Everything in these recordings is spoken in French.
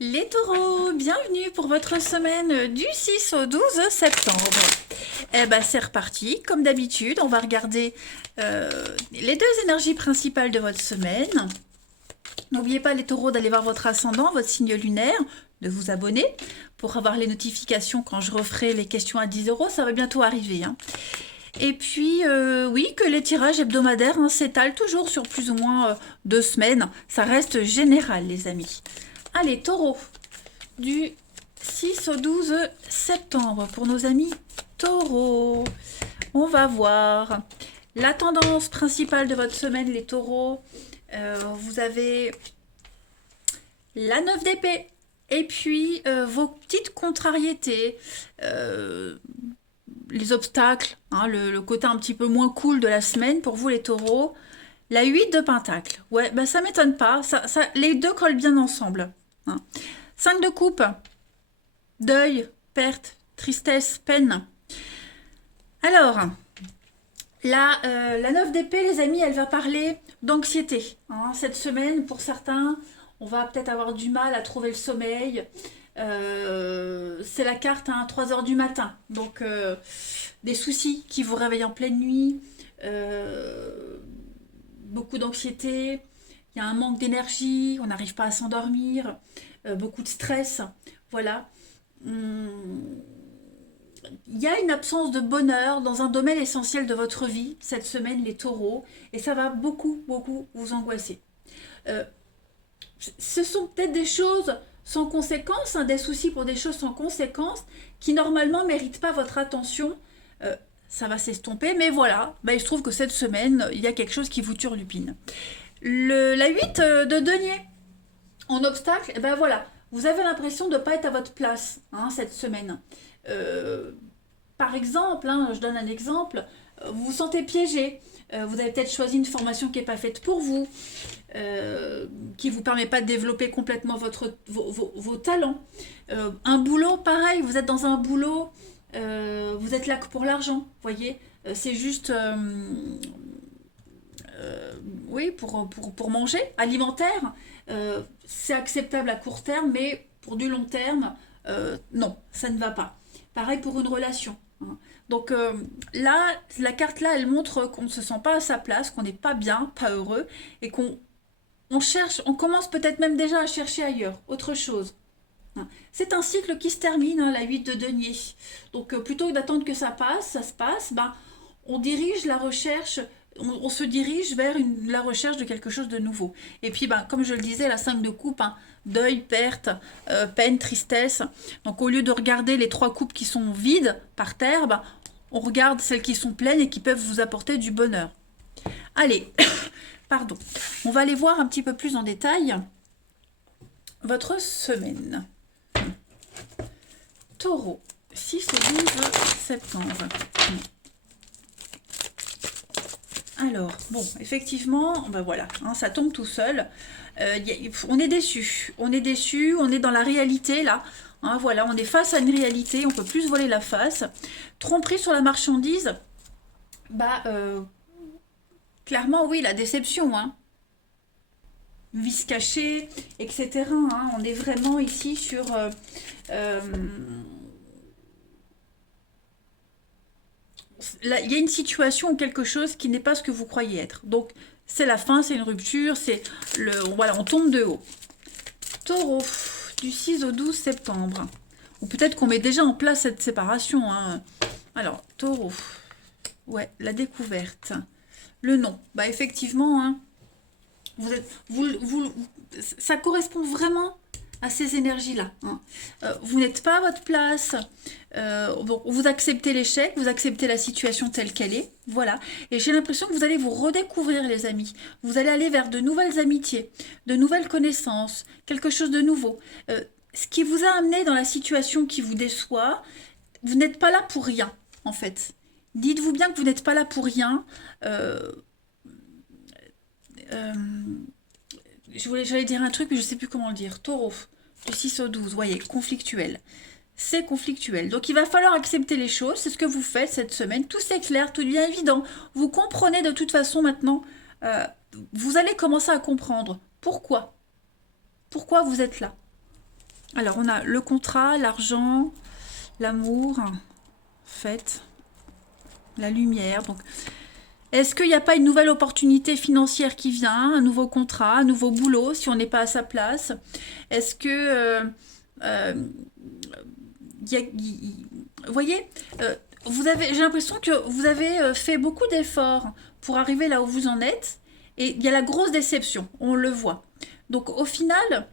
Les taureaux, bienvenue pour votre semaine du 6 au 12 septembre. Eh ben c'est reparti, comme d'habitude, on va regarder les deux énergies principales de votre semaine. N'oubliez pas les taureaux d'aller voir votre ascendant, votre signe lunaire, de vous abonner pour avoir les notifications quand je referai les questions à 10 euros, ça va bientôt arriver. Et puis, oui, que les tirages hebdomadaires s'étalent toujours sur plus ou moins 2 semaines. Ça reste général, les amis. Allez, taureau, du 6 au 12 septembre pour nos amis taureaux. On va voir la tendance principale de votre semaine, les taureaux. Vous avez la 9 d'épée et puis vos petites contrariétés. Les obstacles, le côté un petit peu moins cool de la semaine pour vous les taureaux. La 8 de pentacle, ouais, bah ça m'étonne pas, les deux collent bien ensemble. 5 de coupe, deuil, perte, tristesse, peine. Alors, la 9 d'épée, les amis, elle va parler d'anxiété. Cette semaine, pour certains, on va peut-être avoir du mal à trouver le sommeil. C'est la carte à 3 heures du matin. Donc, des soucis qui vous réveillent en pleine nuit. Beaucoup d'anxiété. Il y a un manque d'énergie. On n'arrive pas à s'endormir. Beaucoup de stress. Voilà. Il y a une absence de bonheur dans un domaine essentiel de votre vie cette semaine, les taureaux. Et ça va beaucoup, beaucoup vous angoisser. Euh, Ce sont peut-être des choses sans conséquence, des soucis pour des choses sans conséquence qui normalement ne méritent pas votre attention. Ça va s'estomper, mais voilà, il se trouve que cette semaine, il y a quelque chose qui vous turlupine. La 8 de denier en obstacle, et ben voilà, vous avez l'impression de ne pas être à votre place cette semaine. Euh, Par exemple, je donne un exemple, vous vous sentez piégé, vous avez peut-être choisi une formation qui n'est pas faite pour vous, qui ne vous permet pas de développer complètement vos talents. Un boulot, pareil, vous êtes dans un boulot, vous êtes là que pour l'argent, vous voyez, c'est juste, oui, pour manger, alimentaire, c'est acceptable à court terme, mais pour du long terme, non, ça ne va pas. Pareil pour une relation. Donc là, la carte là, elle montre qu'on ne se sent pas à sa place, qu'on n'est pas bien, pas heureux, et qu'on cherche, on commence peut-être même déjà à chercher ailleurs, autre chose. C'est un cycle qui se termine, la 8 de denier. Donc plutôt que d'attendre que ça se passe, on dirige la recherche, on se dirige vers la recherche de quelque chose de nouveau. Et puis, comme je le disais, la 5 de coupe, deuil, perte, peine, tristesse. Donc au lieu de regarder les 3 coupes qui sont vides par terre, on regarde celles qui sont pleines et qui peuvent vous apporter du bonheur. Allez, pardon. On va aller voir un petit peu plus en détail votre semaine. Taureau, 6 au 12 septembre. Alors, bon, effectivement, voilà, ça tombe tout seul. On est déçu, on est dans la réalité là. Voilà, on est face à une réalité, on peut plus se voiler la face. Tromperie sur la marchandise, clairement oui, la déception, vice caché, etc. On est vraiment ici sur là, il y a une situation ou quelque chose qui n'est pas ce que vous croyez être. Donc, c'est la fin, c'est une rupture, voilà, on tombe de haut. Taureau, du 6 au 12 septembre. Ou peut-être qu'on met déjà en place cette séparation. Alors, taureau, ouais, la découverte. Le nom, effectivement, ça correspond vraiment à ces énergies-là. Vous n'êtes pas à votre place, vous acceptez l'échec, vous acceptez la situation telle qu'elle est, voilà. Et j'ai l'impression que vous allez vous redécouvrir, les amis. Vous allez aller vers de nouvelles amitiés, de nouvelles connaissances, quelque chose de nouveau. Ce qui vous a amené dans la situation qui vous déçoit, vous n'êtes pas là pour rien, en fait. Dites-vous bien que vous n'êtes pas là pour rien. J'allais dire un truc, mais je ne sais plus comment le dire. Taureau, du 6 au 12, voyez, conflictuel. C'est conflictuel. Donc il va falloir accepter les choses. C'est ce que vous faites cette semaine. Tout s'éclaire, tout devient évident. Vous comprenez de toute façon maintenant. Vous allez commencer à comprendre pourquoi. Pourquoi vous êtes là. Alors, on a le contrat, l'argent, l'amour, fête, la lumière. Donc, est-ce qu'il n'y a pas une nouvelle opportunité financière qui vient, un nouveau contrat, un nouveau boulot si on n'est pas à sa place? Est-ce que euh, vous voyez, j'ai l'impression que vous avez fait beaucoup d'efforts pour arriver là où vous en êtes, et il y a la grosse déception, on le voit. Donc au final,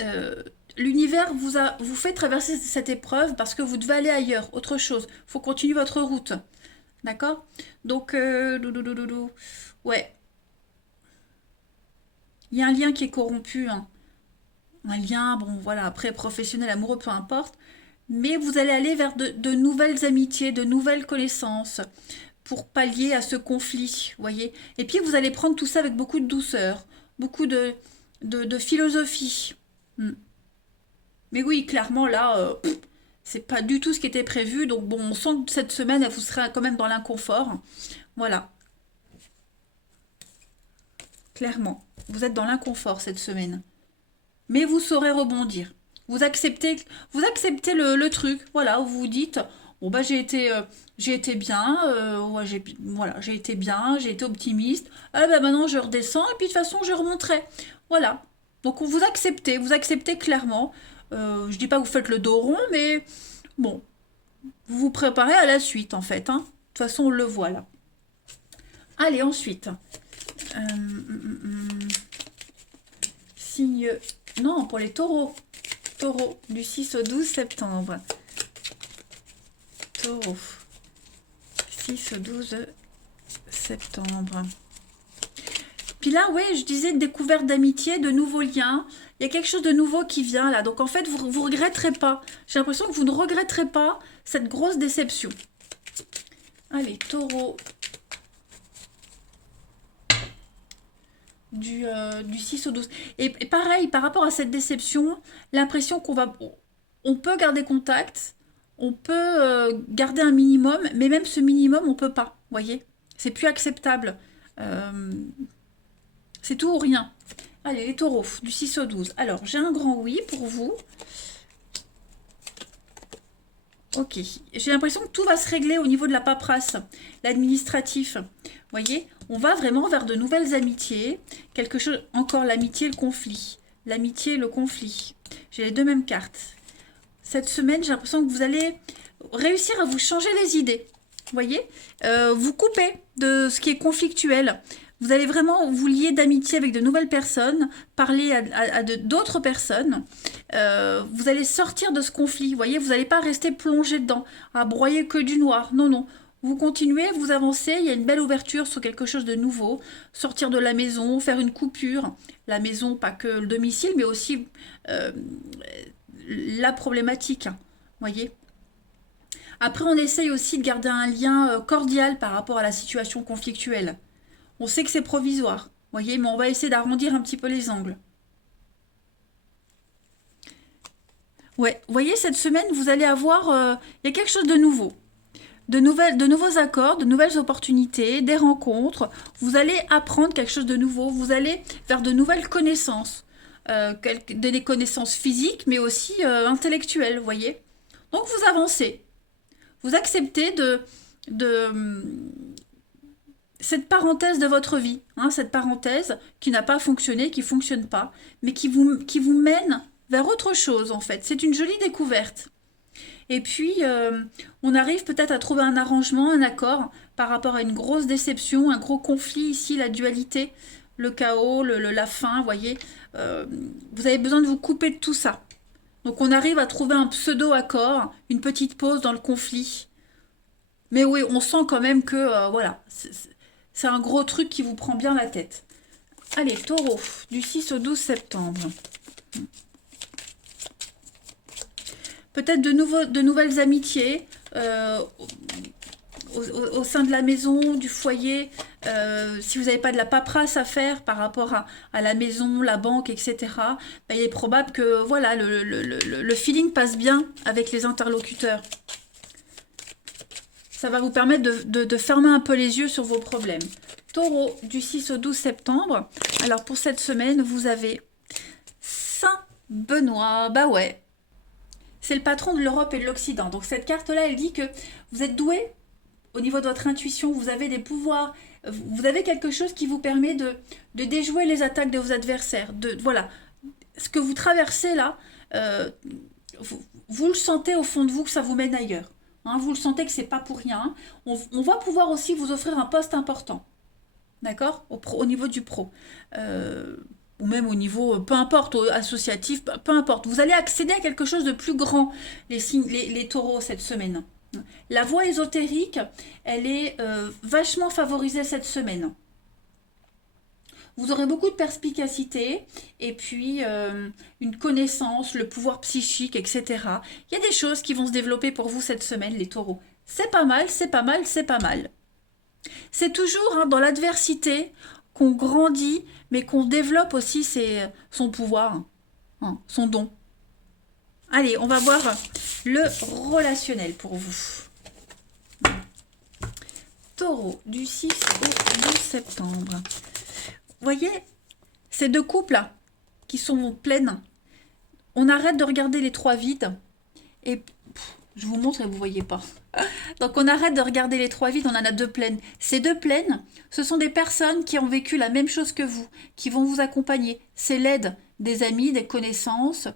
euh, l'univers vous fait traverser cette épreuve parce que vous devez aller ailleurs, autre chose. Il faut continuer votre route. D'accord? Donc, ouais, il y a un lien qui est corrompu, hein. Un lien, bon voilà, après professionnel, amoureux, peu importe. Mais vous allez aller vers de nouvelles amitiés, de nouvelles connaissances pour pallier à ce conflit, voyez. Et puis vous allez prendre tout ça avec beaucoup de douceur, beaucoup de philosophie. Hmm. Mais oui, clairement là, c'est pas du tout ce qui était prévu. Donc bon, on sent que cette semaine, vous serez quand même dans l'inconfort. Voilà, clairement. Vous êtes dans l'inconfort cette semaine. Mais vous saurez rebondir. Vous acceptez le truc, voilà, où vous vous dites, bon bah j'ai été bien, ouais, voilà, j'ai été bien, j'ai été optimiste, ah bah maintenant je redescends et puis de toute façon je remonterai, voilà. Donc vous acceptez clairement. Je dis pas que vous faites le dos rond, mais bon, vous vous préparez à la suite en fait, hein. De toute façon on le voit là. Allez ensuite, signe, non pour les taureaux. Taureau, du 6 au 12 septembre. Taureau, 6 au 12 septembre. Puis là, ouais, je disais une découverte d'amitié, de nouveaux liens. Il y a quelque chose de nouveau qui vient là. Donc en fait, vous ne regretterez pas. J'ai l'impression que vous ne regretterez pas cette grosse déception. Allez, taureau. Du 6 au 12. Et pareil, par rapport à cette déception, l'impression on peut garder contact, on peut garder un minimum, mais même ce minimum, on peut pas, voyez. C'est plus acceptable. Euh, c'est tout ou rien. Allez, les taureaux, du 6 au 12. Alors, j'ai un grand oui pour vous. Ok, j'ai l'impression que tout va se régler au niveau de la paperasse, l'administratif. Voyez, on va vraiment vers de nouvelles amitiés. Quelque chose, encore l'amitié, le conflit. L'amitié, le conflit. J'ai les deux mêmes cartes. Cette semaine, j'ai l'impression que vous allez réussir à vous changer les idées. Voyez, vous coupez de ce qui est conflictuel. Vous allez vraiment vous lier d'amitié avec de nouvelles personnes, parler à d'autres personnes. Vous allez sortir de ce conflit. Vous voyez, vous n'allez pas rester plongé dedans, à broyer que du noir. Non, non. Vous continuez, vous avancez, il y a une belle ouverture sur quelque chose de nouveau. Sortir de la maison, faire une coupure. La maison, pas que le domicile, mais aussi la problématique. Voyez. Après, on essaye aussi de garder un lien cordial par rapport à la situation conflictuelle. On sait que c'est provisoire, voyez, mais on va essayer d'arrondir un petit peu les angles. Ouais, vous voyez, cette semaine, vous allez avoir, il y a quelque chose de nouveau. De nouveaux accords, de nouvelles opportunités, des rencontres. Vous allez apprendre quelque chose de nouveau. Vous allez vers de nouvelles connaissances. Des connaissances physiques, mais aussi intellectuelles, vous voyez. Donc vous avancez. Vous acceptez de cette parenthèse de votre vie, hein, cette parenthèse qui n'a pas fonctionné, qui ne fonctionne pas, mais qui vous mène vers autre chose en fait. C'est une jolie découverte. Et puis, on arrive peut-être à trouver un arrangement, un accord par rapport à une grosse déception, un gros conflit ici, la dualité, le chaos, la fin, vous voyez. Vous avez besoin de vous couper de tout ça. Donc on arrive à trouver un pseudo-accord, une petite pause dans le conflit. Mais oui, on sent quand même que, voilà, c'est un gros truc qui vous prend bien la tête. Allez, taureau, du 6 au 12 septembre. Peut-être de nouvelles amitiés au sein de la maison, du foyer. Si vous n'avez pas de la paperasse à faire par rapport à la maison, la banque, etc., bah, il est probable que voilà, le feeling passe bien avec les interlocuteurs. Ça va vous permettre de fermer un peu les yeux sur vos problèmes. Taureau, du 6 au 12 septembre. Alors pour cette semaine, vous avez Benoît, bah ouais. C'est le patron de l'Europe et de l'Occident. Donc cette carte-là, elle dit que vous êtes doué au niveau de votre intuition, vous avez des pouvoirs, vous avez quelque chose qui vous permet de déjouer les attaques de vos adversaires. Voilà, ce que vous traversez là, euh, vous le sentez au fond de vous que ça vous mène ailleurs. Hein, vous le sentez que c'est pas pour rien. On va pouvoir aussi vous offrir un poste important. D'accord, au niveau du pro. Euh, ou même au niveau, peu importe, associatif, peu importe. Vous allez accéder à quelque chose de plus grand, les taureaux, cette semaine. La voie ésotérique, elle est vachement favorisée cette semaine. Vous aurez beaucoup de perspicacité et puis une connaissance, le pouvoir psychique, etc. Il y a des choses qui vont se développer pour vous cette semaine, les taureaux. C'est pas mal, c'est pas mal, c'est pas mal. C'est toujours hein, dans l'adversité qu'on grandit, mais qu'on développe aussi son pouvoir, hein, son don. Allez, on va voir le relationnel pour vous. Taureau, du 6 au 12 septembre. Vous voyez, ces deux couples-là, qui sont pleines, on arrête de regarder les trois vides, et je vous montre et vous ne voyez pas. Donc on arrête de regarder les trois vides, on en a deux pleines. Ces deux pleines, ce sont des personnes qui ont vécu la même chose que vous, qui vont vous accompagner. C'est l'aide des amis, des connaissances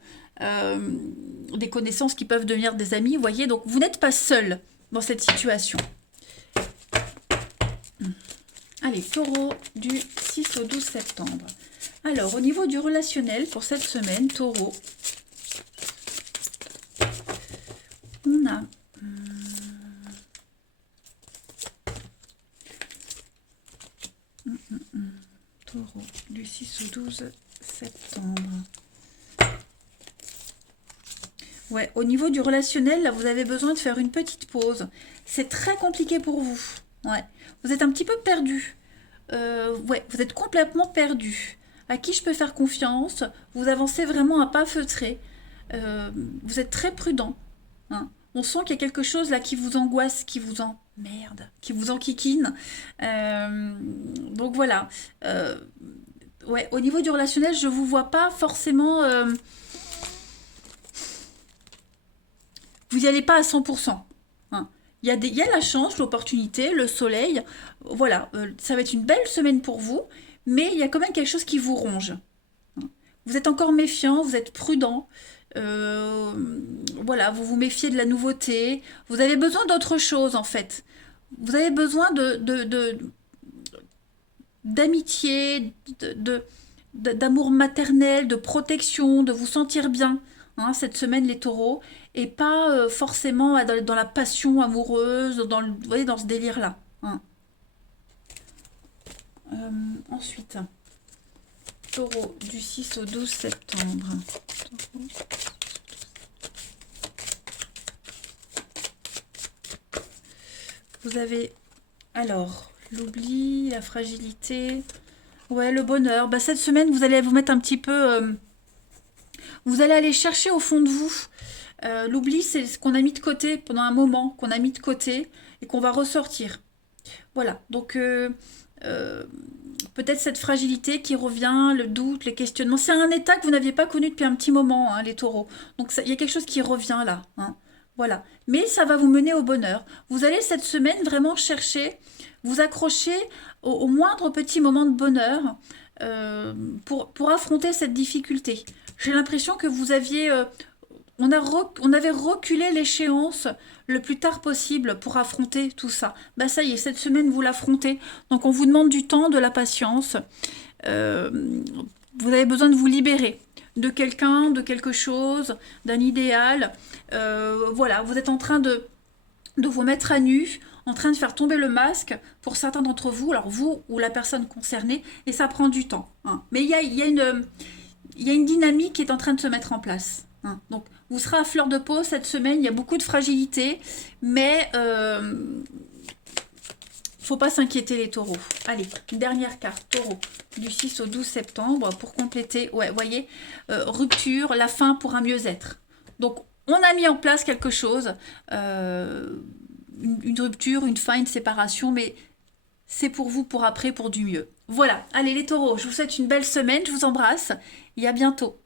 qui peuvent devenir des amis, vous voyez. Donc vous n'êtes pas seul dans cette situation. Allez, taureau du 6 au 12 septembre. Alors, au niveau du relationnel, pour cette semaine, taureau, on a... Taureau du 6 au 12 septembre. Ouais, au niveau du relationnel, là, vous avez besoin de faire une petite pause. C'est très compliqué pour vous. Ouais. Vous êtes un petit peu perdu. Ouais, vous êtes complètement perdu. À qui je peux faire confiance? Vous avancez vraiment à pas feutrer. Vous êtes très prudent. Hein. On sent qu'il y a quelque chose là qui vous angoisse, qui vous emmerde, qui vous enquiquine. Donc voilà. Ouais, au niveau du relationnel, je vous vois pas forcément. Vous n'y allez pas à 100%. Hein. Il y a la chance, l'opportunité, le soleil. Voilà, ça va être une belle semaine pour vous, mais il y a quand même quelque chose qui vous ronge. Hein. Vous êtes encore méfiant, vous êtes prudent. Euh, voilà, vous vous méfiez de la nouveauté. Vous avez besoin d'autre chose, en fait. Vous avez besoin d'amitié, d'amour maternel, de protection, de vous sentir bien. Hein, cette semaine, les taureaux, et pas forcément dans la passion amoureuse, vous voyez, dans ce délire-là. Hein. Ensuite, taureau du 6 au 12 septembre. Taureau. Vous avez, alors, l'oubli, la fragilité, ouais, le bonheur. Bah, cette semaine, vous allez vous mettre un petit peu... vous allez aller chercher au fond de vous. L'oubli, c'est ce qu'on a mis de côté pendant un moment, qu'on a mis de côté et qu'on va ressortir. Voilà, donc peut-être cette fragilité qui revient, le doute, les questionnements. C'est un état que vous n'aviez pas connu depuis un petit moment, hein, les taureaux. Donc il y a quelque chose qui revient là. Hein. Voilà, mais ça va vous mener au bonheur. Vous allez cette semaine vraiment chercher, vous accrocher au moindre petit moment de bonheur pour affronter cette difficulté. J'ai l'impression que vous aviez... on avait reculé l'échéance le plus tard possible pour affronter tout ça. Bah ça y est, cette semaine, vous l'affrontez. Donc on vous demande du temps, de la patience. Vous avez besoin de vous libérer de quelqu'un, de quelque chose, d'un idéal. Voilà, vous êtes en train de vous mettre à nu, en train de faire tomber le masque pour certains d'entre vous, alors vous ou la personne concernée, et ça prend du temps. Hein. Mais il y a une dynamique qui est en train de se mettre en place. Hein. Donc, vous serez à fleur de peau cette semaine, il y a beaucoup de fragilité, mais faut pas s'inquiéter les taureaux. Allez, une dernière carte, taureau, du 6 au 12 septembre, pour compléter, ouais, voyez, rupture, la fin pour un mieux-être. Donc, on a mis en place quelque chose, une rupture, une fin, une séparation, mais c'est pour vous, pour après, pour du mieux. Voilà, allez les taureaux, je vous souhaite une belle semaine, je vous embrasse, et à bientôt.